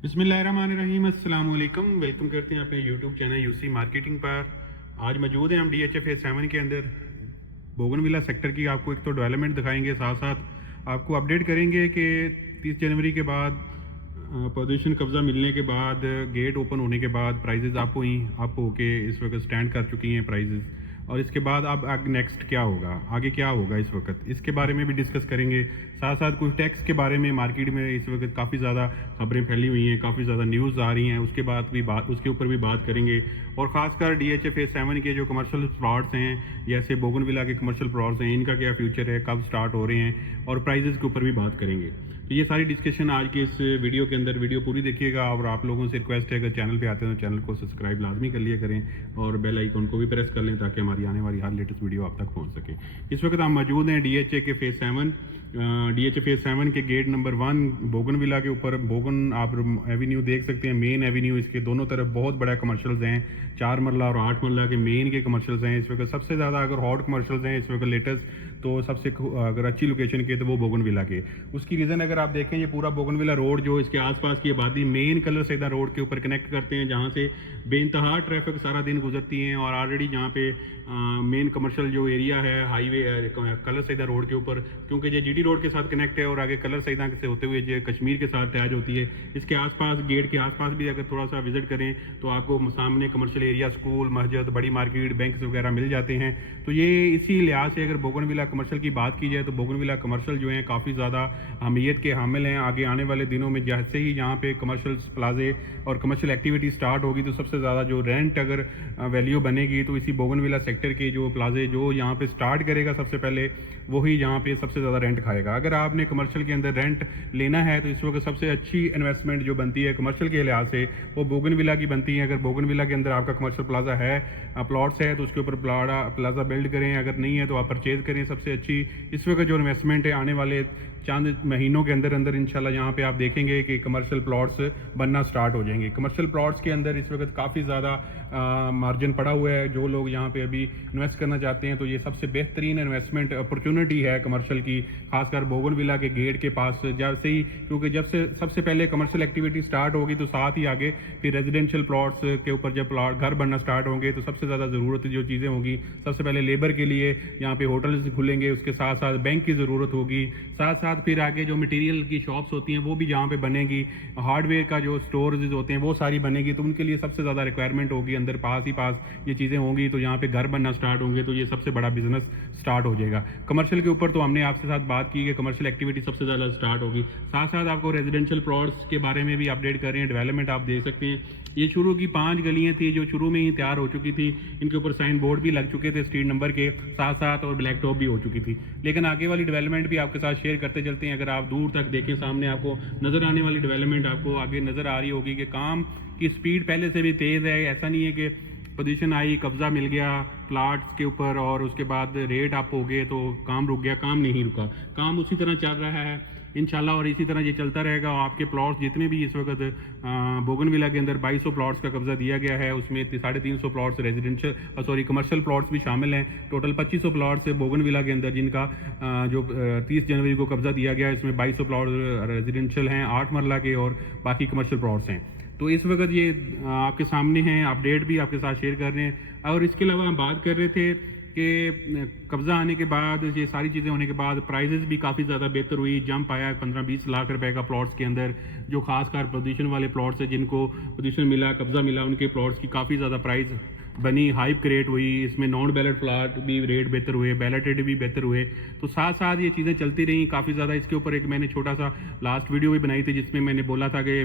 बिस्मिल्लाहिर्रहमानिर्रहीम, अस्सलाम वालेकुम। वेलकम करते हैं अपने यूट्यूब चैनल यूसी मार्केटिंग पर। आज मौजूद हैं हम DHFA 7 के अंदर। बोगनविला सेक्टर की आपको एक तो डेवलपमेंट दिखाएंगे, साथ साथ आपको अपडेट करेंगे कि 30 जनवरी के बाद पोजीशन कब्ज़ा मिलने के बाद, गेट ओपन होने के बाद प्राइजेज़ अप हुई, अप होके इस वक्त स्टैंड कर चुकी हैं प्राइजेज़, और इसके बाद अब नेक्स्ट क्या होगा, आगे क्या होगा इस वक्त, इसके बारे में भी डिस्कस करेंगे। साथ साथ कुछ टैक्स के बारे में मार्केट में इस वक्त काफ़ी ज़्यादा खबरें फैली हुई हैं, काफ़ी ज़्यादा न्यूज़ आ रही हैं, उसके ऊपर भी बात करेंगे। और ख़ासकर DHFA 7 के जो कमर्शियल प्लॉट्स हैं, जैसे बोगनविला के कमर्शियल प्लॉट्स हैं, इनका क्या फ्यूचर है, कब स्टार्ट हो रहे हैं, और प्राइजेज़ के ऊपर भी बात करेंगे। तो ये सारी डिस्कशन आज के इस वीडियो के अंदर, वीडियो पूरी देखिएगा। और आप लोगों से रिक्वेस्ट है, अगर चैनल पे आते हैं तो चैनल को सब्सक्राइब लाजमी कर लिया करें और बेल आइकन को भी प्रेस कर लें, ताकि हमारी आने वाली हर लेटेस्ट वीडियो आप तक पहुंच सके। इस वक्त हम मौजूद हैं DHFA 7 के गेट नंबर 1 बोगनविला के ऊपर। बोगन आप एवेन्यू देख सकते हैं, मेन एवेन्यू, इसके दोनों तरफ बहुत बड़ा कमर्शियल्स हैं। 4 मरला और 8 मरला के मेन के कमर्शियल्स हैं इस वक्त। सबसे ज़्यादा अगर हॉट कमर्शियल्स हैं इस वक्त लेटेस्ट, तो सबसे अगर अच्छी लोकेशन के तो वो बोगनविला के। उसकी रीज़न अगर आप देखें, ये पूरा बोगनविला रोड जो इसके आसपास की आबादी मेन कलर सैदा रोड के ऊपर कनेक्ट करते हैं, जहाँ से बेइंतहा ट्रैफिक सारा दिन गुजरती हैं। और ऑलरेडी जहाँ पे मेन कमर्शियल जो एरिया है हाईवे कलर सैदा रोड के ऊपर, क्योंकि ये GT रोड के साथ कनेक्ट है और आगे कलर सैदा से होते हुए जो कश्मीर के साथ अटैच होती है। इसके आसपास, गेट के आसपास भी अगर थोड़ा सा विजिट करें तो आपको सामने कमर्शियल एरिया, स्कूल, मस्जिद, बड़ी मार्केट, बैंक्स वगैरह मिल जाते हैं। तो ये इसी लिहाज से अगर बोगनविला कमर्शियल की बात की जाए तो बोगनविला कमर्शियल जो है काफ़ी ज़्यादा अहमियत के हामिल हैं। आगे आने वाले दिनों में जैसे ही यहाँ पे कमर्शियल प्लाजे और कमर्शियल एक्टिविटी स्टार्ट होगी, तो सबसे ज़्यादा जो रेंट अगर वैल्यू बनेगी तो इसी बोगनविला सेक्टर के जो प्लाजे जो यहाँ पे स्टार्ट करेगा सबसे पहले, वही यहाँ पे सबसे ज़्यादा रेंट खाएगा। अगर आपने कमर्शियल के अंदर रेंट लेना है तो इस वक्त सबसे अच्छी इन्वेस्टमेंट जो बनती है कमर्शियल के लिहाज से, वो बोगनविला की बनती है। अगर बोगनविला के अंदर आपका कमर्शियल प्लाजा है, प्लॉट्स है, तो उसके ऊपर प्लाजा बिल्ड करें। अगर नहीं है तो आप परचेज करें। सबसे अच्छी इस वक्त जो इन्वेस्टमेंट है, आने वाले चंद महीनों के अंदर अंदर इंशाल्लाह यहाँ पे आप देखेंगे कि कमर्शियल प्लॉट्स बनना स्टार्ट हो जाएंगे। कमर्शियल प्लॉट्स के अंदर इस वक्त काफ़ी ज़्यादा मार्जिन पड़ा हुआ है। जो लोग यहाँ पे अभी इन्वेस्ट करना चाहते हैं तो ये सबसे बेहतरीन इन्वेस्टमेंट अपॉर्चुनिटी है कमर्शियल की, खासकर बोगनविला के गेट के पास जैसे ही, क्योंकि जब से सबसे पहले कमर्शियल एक्टिविटी स्टार्ट होगी तो साथ ही आगे फिर रेजिडेंशियल प्लॉट्स के ऊपर जब प्लॉट घर बनना स्टार्ट होंगे तो सबसे ज़्यादा ज़रूरत जो चीज़ें होंगी, सबसे पहले लेबर के लिए यहाँ पे होटल्स खुलेंगे, उसके साथ साथ बैंक की ज़रूरत होगी, साथ साथ फिर आगे जो मटेरियल की शॉप्स होती हैं वो भी यहाँ पे बनेगी, हार्डवेयर का जो स्टोर्स होते हैं वो सारी बनेगी। तो उनके लिए सबसे ज़्यादा रिक्वायरमेंट होगी, अंदर पास ही पास ये चीज़ें होंगी, तो यहाँ पे घर बनना स्टार्ट होंगे, तो ये सबसे बड़ा बिजनेस स्टार्ट हो जाएगा। कमर्शियल के ऊपर तो हमने आपके साथ बात की कि कमर्शियल एक्टिविटी सबसे ज़्यादा स्टार्ट होगी। साथ साथ आपको रेजिडेंशियल प्लॉट्स के बारे में भी अपडेट कर रहे हैं। डेवलपमेंट आप देख सकते हैं, ये शुरू की 5 गलियाँ थी जो शुरू में ही तैयार हो चुकी थी, इनके ऊपर साइन बोर्ड भी लग चुके थे स्ट्रीट नंबर के साथ साथ, और ब्लैक टॉप भी हो चुकी थी। लेकिन आगे वाली डेवलपमेंट भी आपके साथ शेयर करते चलते हैं। अगर आप दूर तक देखें, सामने आपको नज़र आने वाली डेवलपमेंट आपको आगे नज़र आ रही होगी कि काम की स्पीड पहले से भी तेज़ है। ऐसा नहीं है कि पोजीशन आई, कब्जा मिल गया प्लाट्स के ऊपर और उसके बाद रेट अप हो गए तो काम रुक गया। काम नहीं रुका, काम उसी तरह चल रहा है इंशाल्लाह, और इसी तरह ये चलता रहेगा। आपके प्लॉट्स जितने भी इस वक्त बोगनविला के अंदर 2200 प्लॉट्स का कब्जा दिया गया है, उसमें 350 प्लॉट्स रेजिडेंशियल कमर्शियल प्लॉट्स भी शामिल हैं। टोटल 2500 प्लॉट्स बोगनविला के अंदर जिनका जो 30 जनवरी को कब्जा दिया गया है, इसमें 2200 प्लॉट रेजिडेंशियल हैं, 8 मरला के, और बाकी कमर्शियल प्लॉट्स हैं। तो इस वक्त ये आपके सामने हैं, अपडेट भी आपके साथ शेयर कर रहे हैं। और इसके अलावा हम बात कर रहे थे कि कब्ज़ा आने के बाद, ये सारी चीज़ें होने के बाद प्राइजेज़ भी काफ़ी ज़्यादा बेहतर हुई। जंप आया 15-20 लाख रुपए का प्लॉट्स के अंदर। जो खासकर पोजीशन वाले प्लॉट्स हैं, जिनको पोजीशन मिला, कब्ज़ा मिला, उनके प्लॉट्स की काफ़ी ज़्यादा प्राइस बनी, हाइप क्रिएट हुई। इसमें नॉन बैलेट प्लॉट भी रेट बेहतर हुए, बैलेटेड भी बेहतर हुए। तो साथ साथ ये चीज़ें चलती रहीं काफ़ी ज़्यादा। इसके ऊपर एक मैंने छोटा सा लास्ट वीडियो भी बनाई थी, जिसमें मैंने बोला था कि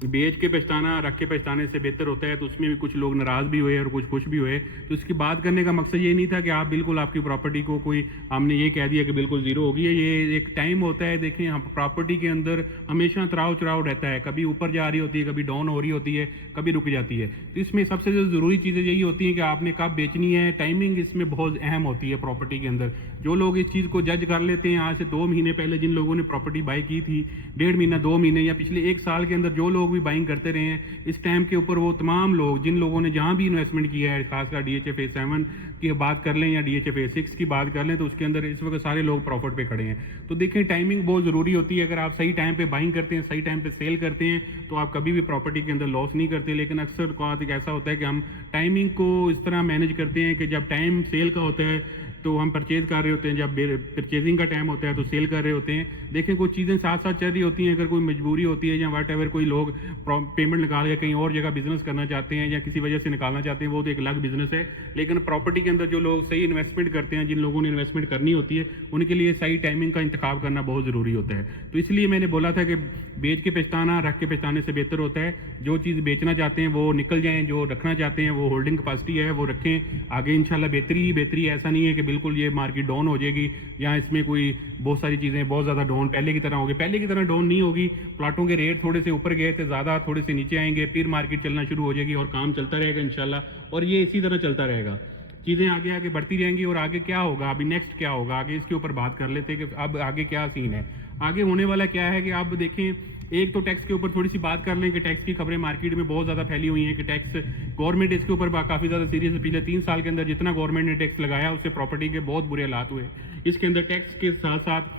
बेच के पछताना रख के पछताने से बेहतर होता है। तो उसमें भी कुछ लोग नाराज़ भी हुए और कुछ खुश भी हुए। तो इसकी बात करने का मकसद ये नहीं था कि आप बिल्कुल आपकी प्रॉपर्टी को कोई हमने ये कह दिया कि बिल्कुल ज़ीरो होगी। ये एक टाइम होता है, देखें हम प्रॉपर्टी के अंदर हमेशा तराव चढ़ाव रहता है, कभी ऊपर जा रही होती है, कभी डाउन हो रही होती है, कभी रुक जाती है। तो इसमें सबसे जो ज़रूरी चीज़ें यही होती हैं कि आपने कब बेचनी है, टाइमिंग इसमें बहुत अहम होती है प्रॉपर्टी के अंदर। जो लोग इस चीज़ को जज कर लेते हैं, आज से 2 महीने पहले जिन लोगों ने प्रॉपर्टी बाई की थी, 1.5 महीना 2 महीने या पिछले 1 साल के अंदर जो लोग लोग भी बाइंग करते रहे हैं। इस टाइम के ऊपर वो तमाम लोग जिन लोगों ने जहाँ भी इन्वेस्टमेंट किया है, खासकर DHF A7 की बात कर लें या DHF A6 की बात कर लें, तो उसके अंदर इस वक्त सारे लोग प्रॉफिट पे खड़े हैं। तो देखें, टाइमिंग बहुत ज़रूरी होती है। अगर आप सही टाइम पे बाइंग करते हैं, सही टाइम पे सेल करते हैं, तो आप कभी भी प्रॉपर्टी के अंदर लॉस नहीं करते। लेकिन अक्सर ऐसा होता है कि हम टाइमिंग को इस तरह मैनेज करते हैं कि जब टाइम सेल का होता है तो हम परचेज कर रहे होते हैं, जब परचेजिंग का टाइम होता है तो सेल कर रहे होते हैं। देखें, कुछ चीज़ें साथ साथ चल रही होती हैं। अगर कोई मजबूरी होती है या वाट एवर, कोई लोग पेमेंट निकाल के कहीं और जगह बिजनेस करना चाहते हैं या किसी वजह से निकालना चाहते हैं, वो तो एक अलग बिजनेस है। लेकिन प्रॉपर्टी के अंदर जो लोग सही इन्वेस्टमेंट करते हैं, जिन लोगों ने इन्वेस्टमेंट करनी होती है, उनके लिए सही टाइमिंग का इंतखाब करना बहुत ज़रूरी होता है। तो इसलिए मैंने बोला था कि बेच के पछताना रख के पछताने से बेहतर होता है। जो चीज़ बेचना चाहते हैं वो निकल जाएँ, जो रखना चाहते हैं वो होल्डिंग कैपेसिटी है वो रखें। आगे इंशाल्लाह बेहतरी ही बेहतरी। ऐसा नहीं है कि बिल्कुल ये मार्केट डाउन हो जाएगी या इसमें कोई बहुत सारी चीज़ें बहुत ज़्यादा डाउन पहले की तरह होगी। पहले की तरह डाउन नहीं होगी। प्लाटों के रेट थोड़े से ऊपर गए थे ज़्यादा, थोड़े से नीचे आएंगे, फिर मार्केट चलना शुरू हो जाएगी और काम चलता रहेगा इंशाल्लाह। और ये इसी तरह चलता रहेगा, चीज़ें आगे आगे बढ़ती रहेंगी। और आगे क्या होगा, अभी नेक्स्ट क्या होगा, आगे इसके ऊपर बात कर लेते हैं कि अब आगे क्या सीन है। आगे होने वाला क्या है कि आप देखें, एक तो टैक्स के ऊपर थोड़ी सी बात कर लें कि टैक्स की खबरें मार्केट में बहुत ज़्यादा फैली हुई हैं कि टैक्स गवर्नमेंट इसके ऊपर काफ़ी ज़्यादा सीरियस है। पिछले 3 साल के अंदर जितना गवर्नमेंट ने टैक्स लगाया उससे प्रॉपर्टी के बहुत बुरे हालात हुए। इसके अंदर टैक्स के साथ साथ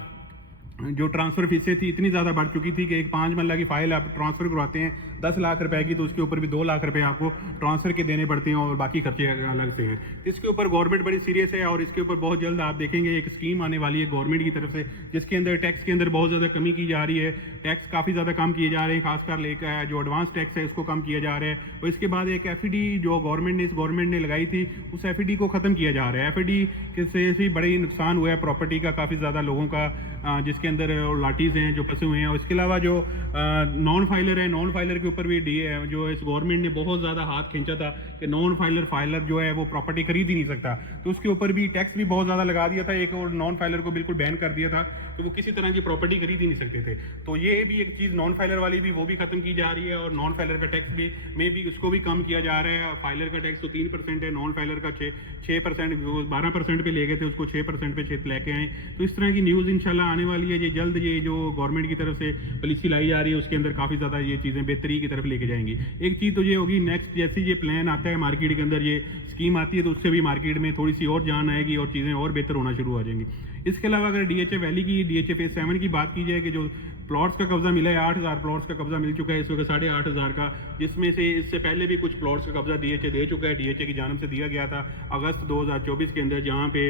जो ट्रांसफ़र फीसें थी इतनी ज़्यादा बढ़ चुकी थी कि एक 5 मरला की फ़ाइल आप ट्रांसफ़र करवाते हैं 10 लाख रुपए की, तो उसके ऊपर भी 2 लाख रुपए आपको ट्रांसफ़र के देने पड़ते हैं और बाकी खर्चे अलग से हैं। इसके ऊपर गवर्नमेंट बड़ी सीरियस है और इसके ऊपर बहुत जल्द आप देखेंगे एक स्कीम आने वाली है गवर्नमेंट की तरफ से, जिसके अंदर टैक्स के अंदर बहुत ज़्यादा कमी की जा रही है। टैक्स काफ़ी ज़्यादा कम किए जा रहे हैं, खासकर लेकर जो एडवांस टैक्स है उसको कम किया जा रहा है। और इसके बाद एक FED जो गवर्नमेंट ने लगाई थी, उस FED को ख़त्म किया जा रहा है। FED से भी बड़ी नुकसान हुआ है प्रॉपर्टी का, काफ़ी ज़्यादा लोगों का, जिसके अंदर लाटीज़ हैं जो फंसे हुए हैं। और इसके अलावा जो नॉन फाइलर है, नॉन फाइलर के ऊपर भी जो इस गवर्नमेंट ने बहुत ज़्यादा हाथ खींचा था कि नॉन फाइलर जो है वो प्रॉपर्टी खरीद ही नहीं सकता, तो उसके ऊपर भी टैक्स भी बहुत ज़्यादा लगा दिया था एक, और नॉन फाइलर को बिल्कुल बैन कर दिया था कि वो किसी तरह की प्रॉपर्टी खरीद ही नहीं सकते थे। तो ये भी एक चीज़ नॉन फाइलर वाली भी वो भी ख़त्म की जा रही है। और नॉन फाइलर का टैक्स भी उसको भी कम किया जा रहा है। फाइलर का टैक्स तो 3% है, नॉन फाइलर का 6%, 12% पे ले गए थे, उसको 6% पे लेके आए। तो इस तरह की न्यूज़ इंशाल्लाह आने वाली है। ये जल्द ये जो गवर्नमेंट की तरफ से पॉलिसी लाई जा रही है उसके अंदर काफ़ी ज़्यादा ये चीज़ें बेहतरी की तरफ लेके जाएंगी। एक चीज़ तो ये होगी, नेक्स्ट जैसे ये प्लान आता है मार्केट के अंदर, ये स्कीम आती है, तो उससे भी मार्केट में थोड़ी सी और जान आएगी और चीज़ें और बेहतर होना शुरू हो जाएंगी। इसके अलावा अगर DHF वैली की, DHF A7 की बात की जाए कि जो प्लॉट्स का कब्जा मिला है, 8000 प्लॉट्स का कब्जा मिल चुका है इस वक्त, 8500 का, जिसमें से इससे पहले भी कुछ प्लॉट्स का कब्जा DHA दे चुका है। DHA की जानब से दिया गया था अगस्त 2024 के अंदर, जहाँ पे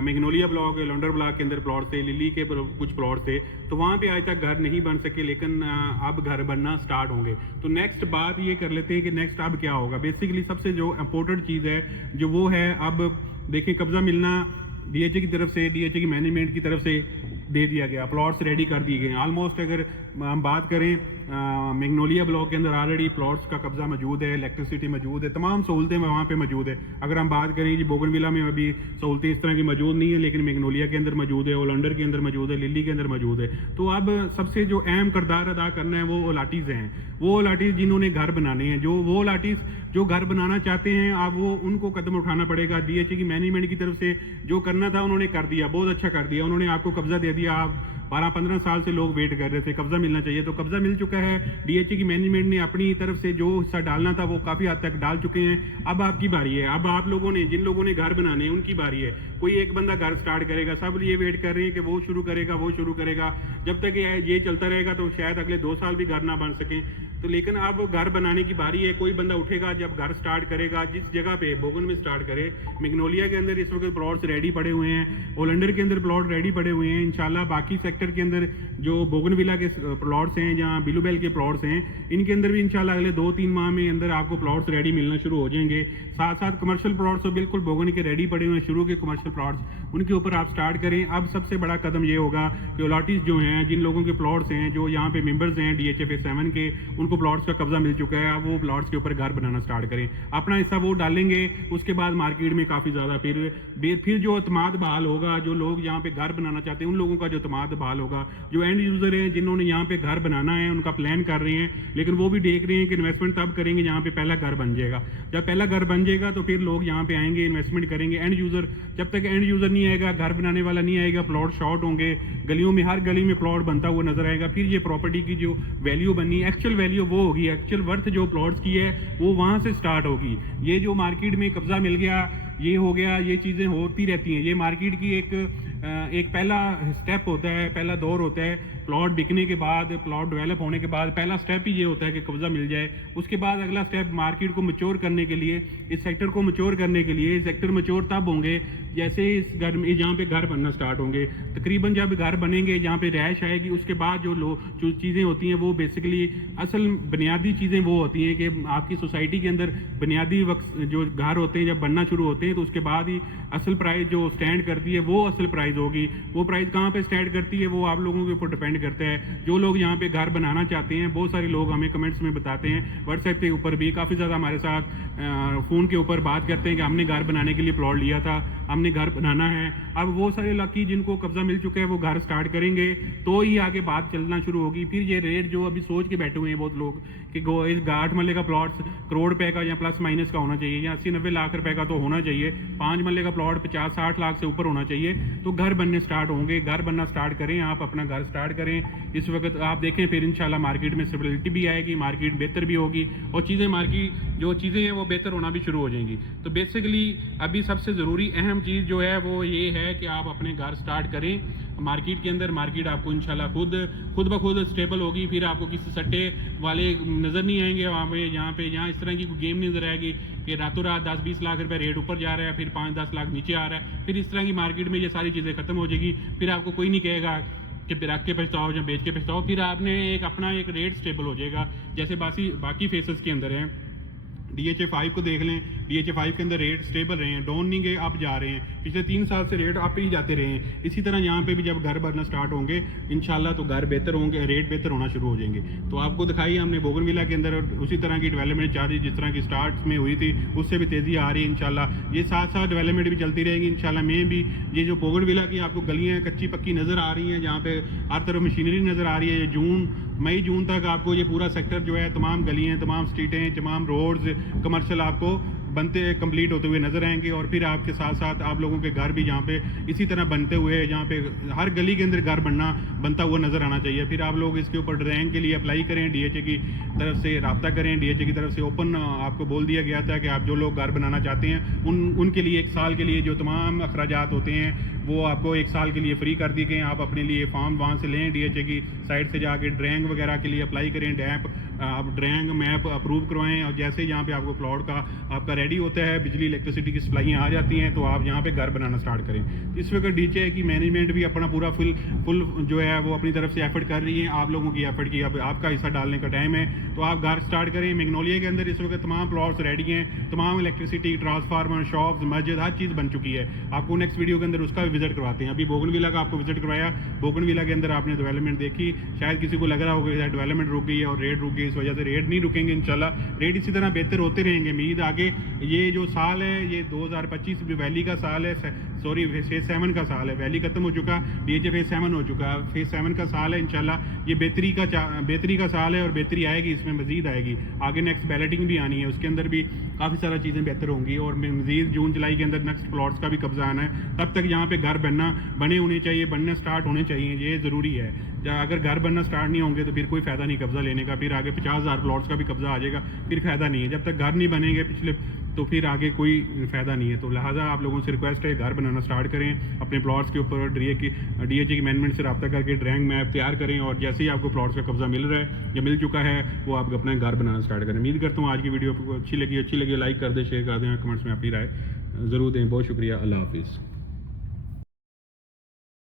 मैग्नोलिया ब्लॉक, लॉन्डर ब्लॉक के अंदर प्लॉट थे, लिली के कुछ प्लॉट थे, तो वहाँ पे आज तक घर नहीं बन सके, लेकिन अब घर बनना स्टार्ट होंगे। तो नेक्स्ट बात ये कर लेते हैं कि नेक्स्ट अब क्या होगा। बेसिकली सबसे जो इम्पोर्टेंट चीज़ है जो वो है, अब देखें कब्जा मिलना DHA की तरफ से, DHA की मैनेजमेंट की तरफ से दे दिया गया, प्लॉट्स रेडी कर दिए गए ऑलमोस्ट। अगर हम बात करें मैग्नोलिया ब्लॉक के अंदर ऑलरेडी प्लॉट्स का कब्जा मौजूद है, इलेक्ट्रिसिटी मौजूद है, तमाम सहूलतें वहाँ पे मौजूद है। अगर हम बात करें जी बोगनविला में अभी सहूलतें इस तरह की मौजूद नहीं है, लेकिन मैग्नोलिया के अंदर मौजूद है, ओलंडर के अंदर मौजूद है, लिली के अंदर मौजूद है। तो अब सबसे जो अहम किरदार अदा करना है वो ओलाटीज़ हैं, वो ओलाटीज़ जिन्होंने घर बनाने हैं, वो ओलाटीज़ जो घर बनाना चाहते हैं, अब वो उनको कदम उठाना पड़ेगा। DHA की मैनेजमेंट की तरफ से जो करना था उन्होंने कर दिया, बहुत अच्छा कर दिया, उन्होंने आपको कब्जा दे दिया। आप 12-15 साल से लोग वेट कर रहे थे, कब्जा मिलना चाहिए, तो कब्जा मिल चुका है। DHA की मैनेजमेंट ने अपनी तरफ से जो हिस्सा डालना था वो काफ़ी हद तक डाल चुके हैं। अब आपकी बारी है, अब आप लोगों ने, जिन लोगों ने घर बनाने हैं उनकी बारी है। कोई एक बंदा घर स्टार्ट करेगा, सब ये वेट कर रहे हैं कि वो शुरू करेगा। जब तक ये चलता रहेगा तो शायद अगले 2 साल भी घर ना बन सकें। तो लेकिन अब घर बनाने की बारी है, कोई बंदा उठेगा जब घर स्टार्ट करेगा, जिस जगह पे बोगन में स्टार्ट करे। मैग्नोलिया के अंदर इस वक्त प्लॉट्स रेडी पड़े हुए हैं, ओलंडर के अंदर प्लॉट रेडी पड़े हुए हैं। इंशाल्लाह बाकी सेक्टर के अंदर जो बोगनविला के प्लॉट्स हैं, जहाँ बिलूबेल के प्लॉट्स हैं, इनके अंदर भी इंशाल्लाह अगले 2-3 माह में अंदर आपको प्लॉट्स रेडी मिलना शुरू हो जाएंगे। साथ साथ कमर्शियल प्लॉट्स तो बिल्कुल बोगन के रेडी पड़े हुए हैं, शुरू के कमर्शियल प्लॉट्स, उनके ऊपर आप स्टार्ट करें। अब सबसे बड़ा कदम ये होगा कि ओलाटीज जो हैं, जिन लोगों के प्लॉट्स हैं, जो यहाँ पे मेंबर्स हैं DHF A7 के, उनको प्लॉट्स का कब्जा मिल चुका है, अब वो प्लॉट्स के ऊपर घर बनाना स्टार्ट करें, अपना हिस्सा वो डालेंगे। उसके बाद मार्केट में काफ़ी ज़्यादा फिर जो अतमाद बहाल होगा, जो लोग यहाँ पे घर बनाना चाहते हैं उन लोगों का जो अतमाद सवाल होगा। जो एंड यूज़र हैं जिन्होंने यहाँ पे घर बनाना है, उनका प्लान कर रहे हैं, लेकिन वो भी देख रहे हैं कि इन्वेस्टमेंट तब करेंगे जहाँ पे पहला घर बन जाएगा। जब पहला घर बन जाएगा तो फिर लोग यहाँ पे आएंगे, इन्वेस्टमेंट करेंगे। एंड यूज़र, जब तक एंड यूज़र नहीं आएगा, घर बनाने वाला नहीं आएगा, प्लॉट शॉर्ट होंगे, गलियों में हर गली में प्लॉट बनता हुआ नजर आएगा। फिर ये प्रॉपर्टी की जो वैल्यू बनी, एक्चुअल वैल्यू वो होगी, एक्चुअल वर्थ जो प्लॉट्स की है वो वहाँ से स्टार्ट होगी। ये जो मार्केट में कब्जा मिल गया, ये हो गया, ये चीज़ें होती रहती हैं। ये मार्केट की एक पहला स्टेप होता है, पहला दौर होता है। प्लॉट बिकने के बाद, प्लॉट डेवलप होने के बाद पहला स्टेप ही ये होता है कि कब्जा मिल जाए। उसके बाद अगला स्टेप मार्केट को मैच्योर करने के लिए, इस सेक्टर को मैच्योर करने के लिए, सेक्टर मैच्योर तब होंगे जैसे इस घर में जहाँ पे घर बनना स्टार्ट होंगे। तकरीबन जब घर बनेंगे, जहाँ पे रहायश आएगी, उसके बाद जो चीज़ें होती हैं वो बेसिकली असल बुनियादी चीज़ें वो होती हैं कि आपकी सोसाइटी के अंदर बुनियादी वक्त जो घर होते हैं जब बनना शुरू होते हैं तो उसके बाद ही असल प्राइस जो स्टैंड करती है वो असल प्राइस होगी। वो प्राइस कहाँ पे स्टैंड करती है वो आप लोगों के ऊपर डिपेंड करता है। जो लोग यहाँ पे घर बनाना चाहते हैं, बहुत सारे लोग हमें कमेंट्स में बताते हैं, व्हाट्सएप के ऊपर भी काफ़ी ज़्यादा हमारे साथ फ़ोन के ऊपर बात करते हैं कि हमने घर बनाने के लिए प्लॉट लिया था, हमने घर बनाना है। अब वो सारे लकी जिनको कब्जा मिल चुका है वो घर स्टार्ट करेंगे तो ही आगे बात चलना शुरू होगी। फिर ये रेट जो अभी सोच के बैठे हुए हैं बहुत लोग कि इस 8 मरले का प्लॉट करोड़ रुपए का या प्लस माइनस का होना चाहिए, या 80-90 लाख रुपए का तो होना चाहिए, 5 मरले का प्लॉट 50-60 लाख से ऊपर होना चाहिए, तो घर बनने स्टार्ट होंगे। घर बनना स्टार्ट करें, आप अपना घर स्टार्ट करें। इस वक्त आप देखें, फिर इंशाल्लाह मार्केट में स्टेबिलिटी भी आएगी, मार्केट बेहतर भी होगी और चीज़ें मार्केट जो चीज़ें हैं वो बेहतर होना भी शुरू हो जाएंगी। तो बेसिकली अभी सबसे ज़रूरी अहम चीज़ जो है वो ये है कि आप अपने घर स्टार्ट करें मार्केट के अंदर। मार्केट आपको इंशाल्लाह खुद ब खुद स्टेबल होगी। फिर आपको किसी सट्टे वाले नज़र नहीं आएंगे वहाँ पे, यहाँ इस तरह की कोई गेम नहीं नज़र आएगी कि रातों रात 10-20 लाख रुपए रेट ऊपर जा रहा है, फिर 5-10 लाख नीचे आ रहा है। फिर इस तरह की मार्केट में ये सारी चीज़ें ख़त्म हो जाएगी। फिर आपको कोई नहीं कहेगा कि रख के पछताओ या बेच के पछताओ। फिर आपने अपना एक रेट स्टेबल हो जाएगा, जैसे बाकी फेसेस के अंदर है। DHA 5 को देख लें, DHA 5 के अंदर रेट स्टेबल रहे हैं, डाउन नहीं गए, अप जा रहे हैं। पिछले 3 साल से रेट अप ही जाते रहे हैं। इसी तरह यहाँ पे भी जब घर बनना स्टार्ट होंगे इंशाल्लाह तो घर बेहतर होंगे, रेट बेहतर होना शुरू हो जाएंगे। तो आपको दिखाई हमने बोगनविला के अंदर उसी तरह की डेवलपमेंट चार्ज जिस तरह की स्टार्ट में हुई थी उससे भी तेज़ी आ रही है इंशाल्लाह। ये साथ साथ डेवलपमेंट भी चलती रहेगी इंशाल्लाह। में भी ये जो बोगनविला की आपको गलियाँ कच्ची पक्की नज़र आ रही हैं, जहाँ पे हर तरफ मशीनरी नज़र आ रही है, मई जून तक आपको ये पूरा सेक्टर जो है, तमाम गलियाँ, तमाम स्ट्रीटें, तमाम रोड्स, कमर्शियल आपको बनते कंप्लीट होते हुए नजर आएंगे। और फिर आपके साथ साथ आप लोगों के घर भी जहाँ पे इसी तरह बनते हुए, जहाँ पे हर गली के अंदर घर बनता हुआ नजर आना चाहिए। फिर आप लोग इसके ऊपर ड्रैंक के लिए अप्लाई करें, DHA की तरफ से रब्ता करें। DHA की तरफ से ओपन आपको बोल दिया गया था कि आप जो लोग घर बनाना चाहते हैं उनके लिए 1 साल के लिए जो तमाम अखराजात होते हैं वो आपको 1 साल के लिए फ्री कर दिए गए। आप अपने लिए फॉर्म वहाँ से लें, DHA की साइट से जाके ड्रैंक वगैरह के लिए अप्लाई करें। आप ड्रैंक मैप अप्रूव करवाएं और जैसे यहाँ पे आपको प्लॉट का आपका रेडी होता है, बिजली इलेक्ट्रिसिटी की सप्लाइयाँ आ जाती हैं, तो आप यहाँ पे घर बनाना स्टार्ट करें। इस वक्त DHA की मैनेजमेंट भी अपना पूरा फुल जो है वो अपनी तरफ से एफर्ट कर रही है। आप लोगों की एफर्ट की अब आपका हिस्सा डालने का टाइम है, तो आप घर स्टार्ट करें। मैग्नोलिया के अंदर इस वक्त तमाम प्लॉट्स रेडी हैं, तमाम इलेक्ट्रिसिटी, ट्रांसफार्मर, शॉप्स, मस्जिद, हर चीज़ बन चुकी है। आपको नेक्स्ट वीडियो के अंदर उसका भी विजिट करवाते हैं। अभी बोगनविला का आपको विजिट करवाया, बोगनविला के अंदर आपने डेवलपमेंट देखी। शायद किसी को लग रहा होगा डेवलपमेंट रुक गई है और रेट रुक गई, इस वजह से रेट नहीं रुकेंगे इंशाल्लाह। रेट इसी तरह बेहतर होते रहेंगे उम्मीद आगे। ये जो साल है ये 2025 वैली का साल है, सॉरी फेज 7 का साल है। वैली खत्म हो चुका, DHA फेज 7 हो चुका, फेज 7 का साल है इंशाल्लाह। ये बेहतरी का साल है और बेहतरी आएगी, इसमें मजीद आएगी। आगे नेक्स्ट बैलेटिंग भी आनी है, उसके अंदर भी काफ़ी सारा चीज़ें बेहतर होंगी और मजीद जून जुलाई के अंदर नेक्स्ट प्लॉट्स का भी कब्जा आना है। तब तक यहाँ पे घर बने होने चाहिए, बनना स्टार्ट होने चाहिए, ये ज़रूरी है। अगर घर बनना स्टार्ट नहीं होंगे तो फिर कोई फ़ायदा नहीं कब्जा लेने का। फिर आगे 50,000 प्लॉट्स का भी कब्जा आ जाएगा, फिर फ़ायदा नहीं है। जब तक घर नहीं बनेंगे तो फिर आगे कोई फ़ायदा नहीं है। तो लिहाजा आप लोगों से रिक्वेस्ट है, घर बनाना स्टार्ट करें, अपने प्लॉट्स के ऊपर DHA की मैनेजमेंट से रब्ता करके ड्राइंग मैप तैयार करें और जैसे ही आपको प्लॉट्स का कब्जा मिल रहा है या मिल चुका है वो आप अपना घर बनाना स्टार्ट करें। उम्मीद करता हूँ आज की वीडियो आपको अच्छी लगी लाइक कर दें, शेयर कर दें, कमेंट्स में अपनी राय ज़रूर दें। बहुत शुक्रिया, अल्लाह हाफिज़।